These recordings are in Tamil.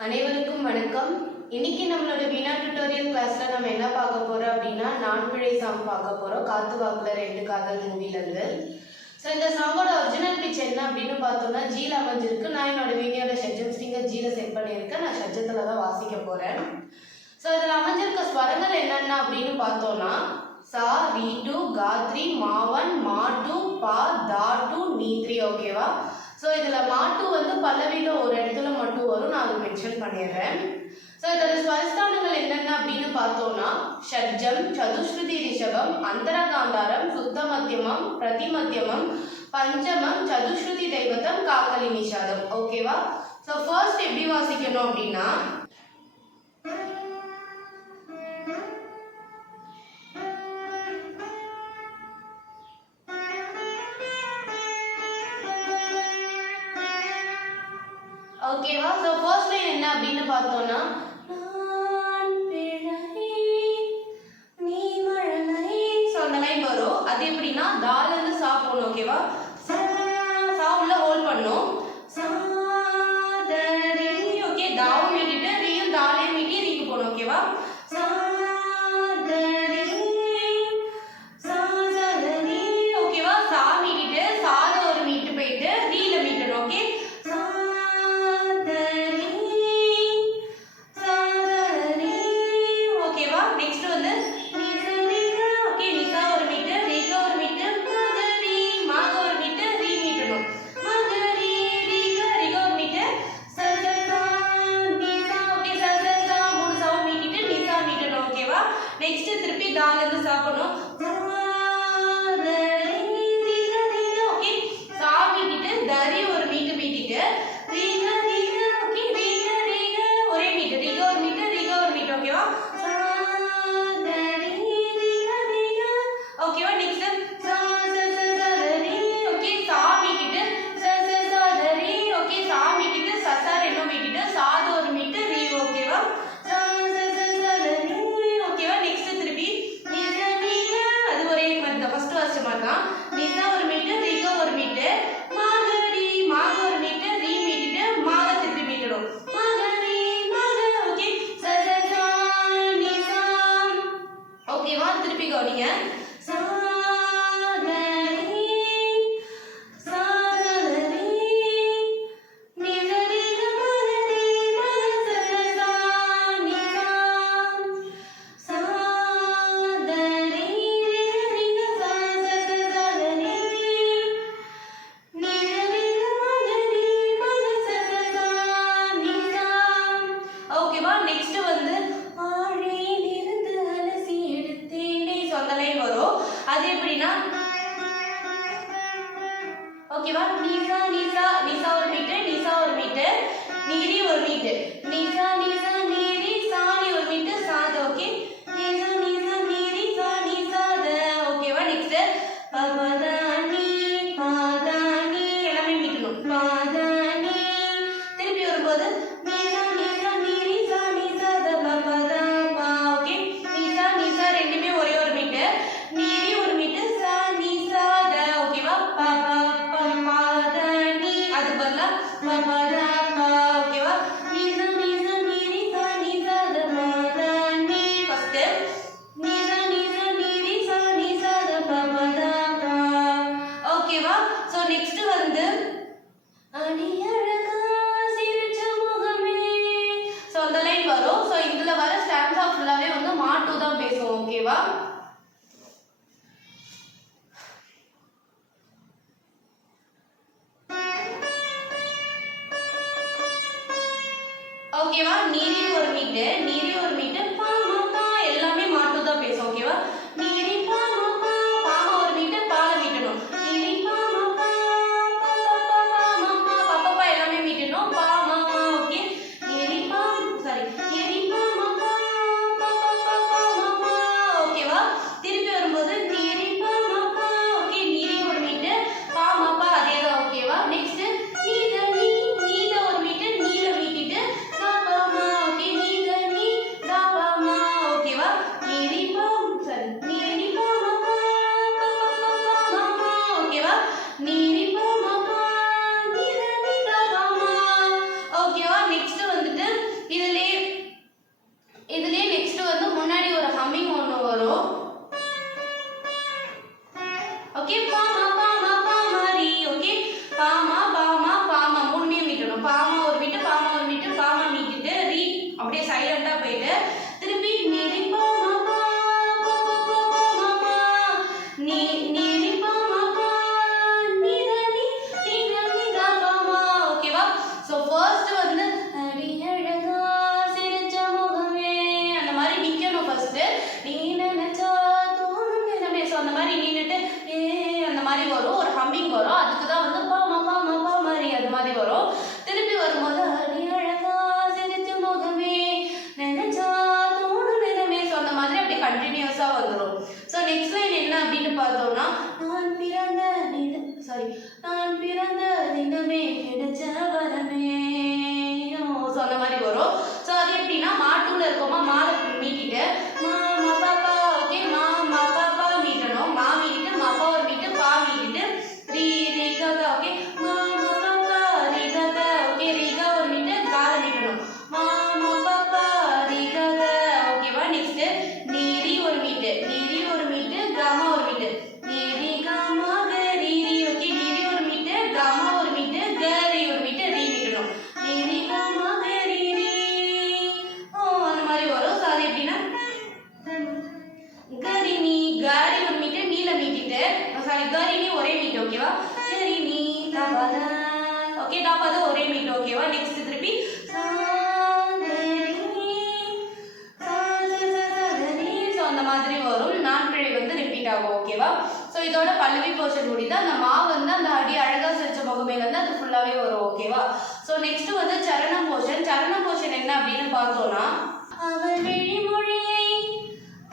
அனைவருக்கும் வணக்கம். இன்னைக்கு நம்மளோட வீணா டியூட்டோரியல் கிளாஸ்ல நம்ம என்ன பார்க்க போறோம் அப்படின்னா நான் பிழை சாங் பார்க்க போறோம். காத்து வாக்குல ரெண்டு காதல் மூவில இருந்து. ஸோ இந்த சாங்கோட ஒரிஜினல் பிச் என்ன அப்படின்னு பார்த்தோம்னா ஜீல அமைஞ்சிருக்கு. நான் என்னோட வீடியோட ஷட்ஜம் ஸ்ட்ரிங்கை ஜீல செட் பண்ணியிருக்கேன். நான் ஷட்ஜத்துல தான் வாசிக்க போறேன். ஸோ இதில் அமைஞ்சிருக்க ஸ்வரங்கள் என்னென்ன அப்படின்னு பார்த்தோம்னா சா ரி டு கா த்ரீ மா ஒன் மா டூ பா தா டூ நீ த்ரீ. ஓகேவா? ஸோ இதில் மாட்டு வந்து பல்லவியில் ஒரு இடத்துல மட்டும் வரும். நான் அதை மென்ஷன் பண்ணிடுறேன். ஸோ இதோட ஸ்வரஸ்தானங்கள் என்னென்ன அப்படின்னு பார்த்தோம்னா ஷட்ஜம், சதுஸ்ருதி ரிஷபம், அந்தரகாந்தாரம், சுத்த மத்தியமம், பிரதிமத்தியமம், பஞ்சமம், சதுஸ்ருதி தெய்வத்தம், காக்கலி நிஷாதம். ஓகேவா? ஸோ ஃபர்ஸ்ட் எப்படி வாசிக்கணும் அப்படின்னா ஓகேவா? ஸோ ஃபர்ஸ்ட் லைன் என்ன அப்படின்னு பார்த்தோம்னா நான் பிழை நீ மழலை. ஸோ அந்த லைன் வரும். அது எப்படின்னா தால இருந்து சா போடணும். ஓகேவா? சா உள்ள ஹோல்ட் பண்ணும். சாதரி. ஓகே, தாவும் மீட்டிட்டு ரீயும் தாலையும் மீட்டி ரீக்கு போகணும். ஓகேவா? சாதரி சாதரி. ஓகேவா? சா மீட்டிட்டு சால ஒரு மீட்டு போயிட்டு ரீல மீட்டணும். ஓகே, நெக்ஸ்ட் திருப்பி தால இருந்து சாப்பிடணும். ஓகே, சா மீட்டிட்டு தரி ஒரு மீட்டு மீட்டிட்டு ரீக ரீக. ஓகே, ரீக ரீக ஒரே மீட்டு, ரீக ஒரு மீட்டு ரீக ஒரு மீட்டு. ஓகேவா? ஓகேவா? நெக்ஸ்ட் சா ச ச ச ரி. ஓகே, சா மீட்டிட்டு ச ச ச ரி. ஓகே, சா மீட்டிட்டு ச ச ரெண்டு மீட்டிட்டு சாது ஒரு மீட்டு ரீ. ஓகேவா? திருப்பி கவனிங்க. ஓகேவா? நெக்ஸ்ட் வந்து அது எப்படின்னா ஓகேவா? நீசா நீசா நீசா ஒரு மீட்டு, நீசா ஒரு மீட்டு, நீரி ஒரு மீட்டு, நீசா நீசா நீரி சாணி ஒரு மீட்டு சாத. ஓகே, நீசா நீசா நீரி சா நீசாத. ஓகேவா? நெக்ஸ்ட் பவதானி பாதானி எல்லாமே மீட்டணும். பாதானி திருப்பி வரும்போது நீசா நீசா நீரி சா நீசாத பவதா பா. ஓகே, நீசா நீசா ரெண்டுமே ஒரே ஒரு மீட்டு, நீரி ஒரு மீட்டு சா நீசாத. ஓகேவா? பா பா பா பாதானி அது பதிலா பவதா பா. ஓகேவா? நீசா நீசா நீரி சா நீசாத பாதானி. ஃபர்ஸ்ட் நீசா நீசா நீரி சா நீசாத பவதா பா. ஓகேவா? சோ நெக்ஸ்ட் வந்து அடியழகா சிரிச்ச முகமே. சோ அந்த லைன் வரும். சோ இதுல வர ஸ்டான்ஸா ஃபுல்லாவே வந்து மாட்டு தான் பேசுவோம். ஓகேவா? ஓகேவா? நீரி ஒரு மீட்டு, நீரி ஒரு மீட்டு, பாமா பா எல்லாமே மாட்டு தான் பேசும். ஓகேவா? நீரி பாமா பா பாமா ஒரு மீட்டு பால மீட்டணும். நீரி பாமா பா பாமா பா பாப்பா எல்லாமே மீட்டணும். பாமா பா. ஓகே, நீரி பா சாரி நீரி பாமா பா பாமா பா. ஓகேவா? திருப்பி வரும்போது நீரி பாமா பா. ஓகே, நீரி ஒரு மீட்டு பாமா பா அதே தான். ஓகேவா? நெக்ஸ்ட் நீத நீ நீத ஒரு மீட்டு நீல மீட்டிட்டு ஓகே, நீத நீ தாபா நெக்ஸ்ட் லைன் என்ன அப்படின்னு பார்த்தோம்னா நான் பிறந்த தினமே கிடைச்ச வரமே. ஸோ அந்த மாதிரி வரும். ஸோ அது எப்படின்னா மாட்டூல இருக்கோமா மாலை மீட்டிட்டு மா பாப்பா ஓகே மா பாப்பா மீட்டணும். மா மீட்டிட்டு மாப்பா ஒரு மீட்டு பா மீட்டிட்டு ரீகா ஓகே மா பாப்பா ரீகா ஓகே ரீகா ஒரு மீட்டு காலை மீட்டணும். மா பாப்பா ரீகா ஓகேவா. நெக்ஸ்ட் நீரி ஒரு மீட்டு கிராமா ஒரு மீட்டு நீரி காமா கரீரி ஓகே நீரி ஒரு மீட்டு கிராமா ஒரு மீட்டு கரி ஒரு மீட்டு ரீ மீட்டணும். நீரி காமா கரீரி அந்த மாதிரி வரும். ஸோ அது எப்படின்னா கரினி காரி ஒரு மீட்டு நீல மீட்டிட்டு கரினி ஒரே மீட்டு ஓகேவா. கரினி தாபாத ஓகே தாபாத ஒரே மீட்டு ஓகேவா. நெக்ஸ்ட் திருப்பி அந்த மாதிரி வரும். நான்பிழை வந்து ரிப்பீட் ஆகும் ஓகேவா. ஸோ இதோட பல்லவி போர்ஷன் முடியுது. அந்த மா வந்து அந்த அடி அழகா சிரிச்ச முகமே வந்து அது ஃபுல்லாவே வரும் ஓகேவா. ஸோ நெக்ஸ்ட் வந்து சரணம் போர்ஷன் என்ன அப்படின்னு பார்த்தோம்னா அவள் விழிமொழியை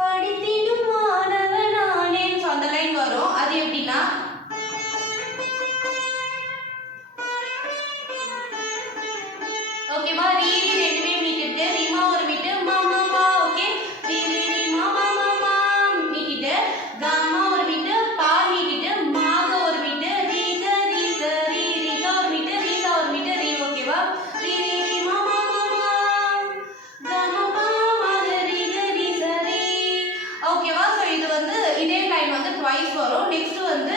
படித்திடும் மாணவனானே. ஸோ அந்த லைன் வரும். அது எப்படின்னா ஓகேவா ரீரி ரெண்டுமே மீட்டிட்டு ரிமா ஒரு மீட்டு மாமா ஓகே ரீரி மாமா மீட்டிட்டு காமா ஒரு மீட்டு பா மீட்டிட்டு மாக ஒரு மீட்டு ரீகா ஒரு மீட்டு ரீசா ஒரு மீட்டு ரீ ஓகேவா. ரீரி மாமா காமா மாக ரீகா ரீசா ரீ ஓகேவா. ஸோ இது வந்து இதே லைன் வந்து ட்வைஸ் வரும். நெக்ஸ்ட் வந்து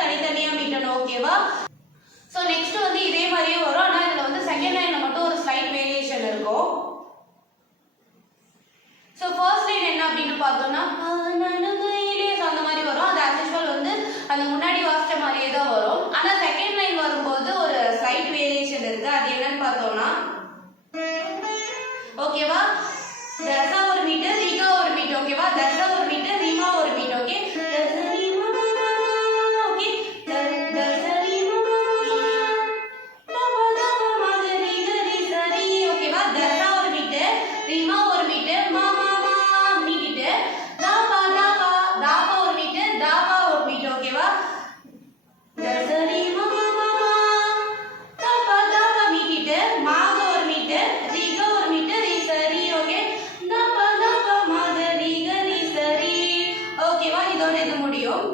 தனித்தனியா மீட்டணும் ஓகேவா. ஸோ நெக்ஸ்ட் வந்து இதே மாதிரியே வரும். ஆனால் இதில் வந்து செகண்ட் லைன்ல மட்டும் ஒரு ஸ்லைட் வேரியேஷன் இருக்கும். ஸோ ஃபர்ஸ்ட் லைன் என்ன அப்படின்னு பார்த்தோம்னா அந்த மாதிரி வரும். அது ஆஸ் யூஷுவல் வந்து அந்த முன்னாடி வாசிச்ச மாதிரியே தான் வரும். ஆனால் செகண்ட் லைன் வரும்போது ஒரு ஸ்லைட் வேரியேஷன் இருக்கு. அது என்னன்னு பார்த்தோம்னா ஓகேவா தசா ஒரு மீட்டு ரீகா ஒரு மீட்டு ஓகேவா. தசா ஒரு மீட்டு ரீமா ஒரு மீட்டு ஓகே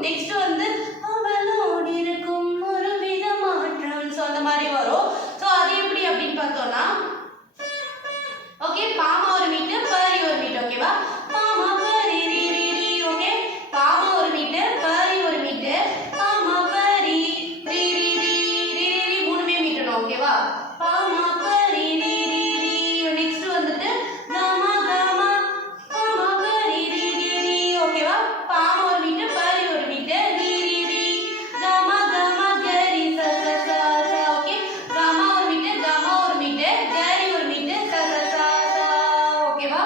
நெக்ஸ்ட் வந்து அவளோடு இருக்கும் ஒரு வித மாற்றம். ஸோ அந்த மாதிரி வரும். ஸோ அது எப்படி அப்படின்னு பார்த்தோம்னா ஓகே பாமா ஒரு மீட்டு பரி ஒரு மீட்டு ஓகேவா. பாமா பரி ரீ ரீ ரீ ஓகே பாமா ஒரு மீட்டு பரி ஒரு மீட்டு பாமா பரி ரீ ரீ ரீ ரீ ரீ மூணுமே மீட்டணும் ஓகேவா. பாமா பரி ரீ ரீ ரீ நெக்ஸ்ட் வந்துட்டு காமா காமா பாமா பரி ரீ ரீ ரீ ஓகேவா. பாமா ஒரு மீட்டு பரி ஒரு மீட்டு ரீ ரீ ரீ காமா காமா கரி ச ச ச ச ஓகே காமா ஒரு மீட்டு கரி ஒரு மீட்டு ச ச ச ச ஓகேவா.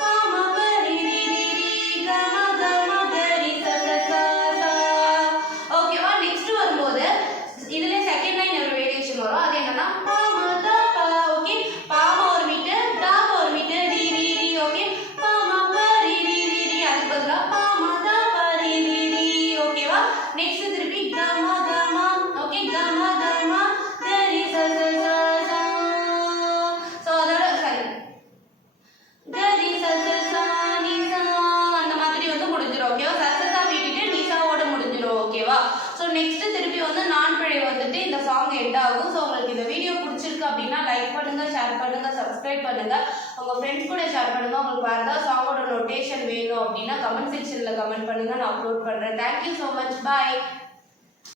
பாமா பரி ரீ ரீ ரீ காமா காமா கரி ச ச ச ச ஓகேவா. நெக்ஸ்ட் வரும்போது இதுல செகண்ட் லைன் ஒரு வேரியேஷன் வரும். அது என்னன்னா பாமா தாபா ஓகே பாமா ஒரு மீட்டு தாபா ஒரு மீட்டு ரீ ரீ ரீ ஓகே பாமா பரி ரீ ரீ ரீ அதுக்கு பதிலா பாமா தாபா ரீ ரீ ரீ ஓகேவா. நெக்ஸ்ட் திருப்பி comma comma okay comma comma கரி ச ச ச ச ஸோ அதோட சரி கரி ச ச ச நிசா அந்த மாதிரி வந்து முடிஞ்சிடும் ஓகேவா. சசசா மீட்டிட்டு நிசாவோட முடிஞ்சிடும் ஓகேவா. ஸோ நெக்ஸ்ட் திருப்பி வந்து நான்பிழை வந்துட்டு இந்த சாங் எண்ட் ஆகும். ஸோ உங்களுக்கு இந்த வீடியோ பிடிச்சிருக்கு அப்படின்னா லைக் பண்ணுங்க, ஷேர் பண்ணுங்க, சப்ஸ்கிரைப் பண்ணுங்க, உங்க ஃப்ரெண்ட்ஸ் கூட ஷேர் பண்ணுங்க. உங்களுக்கு வேறு ஏதாவது சாங்கோட நோட்டேஷன் வேணும் அப்படின்னா கமெண்ட் செக்ஷன்ல கமெண்ட் பண்ணுங்க, நான் அப்லோட் பண்றேன். Thank you so much. பாய்.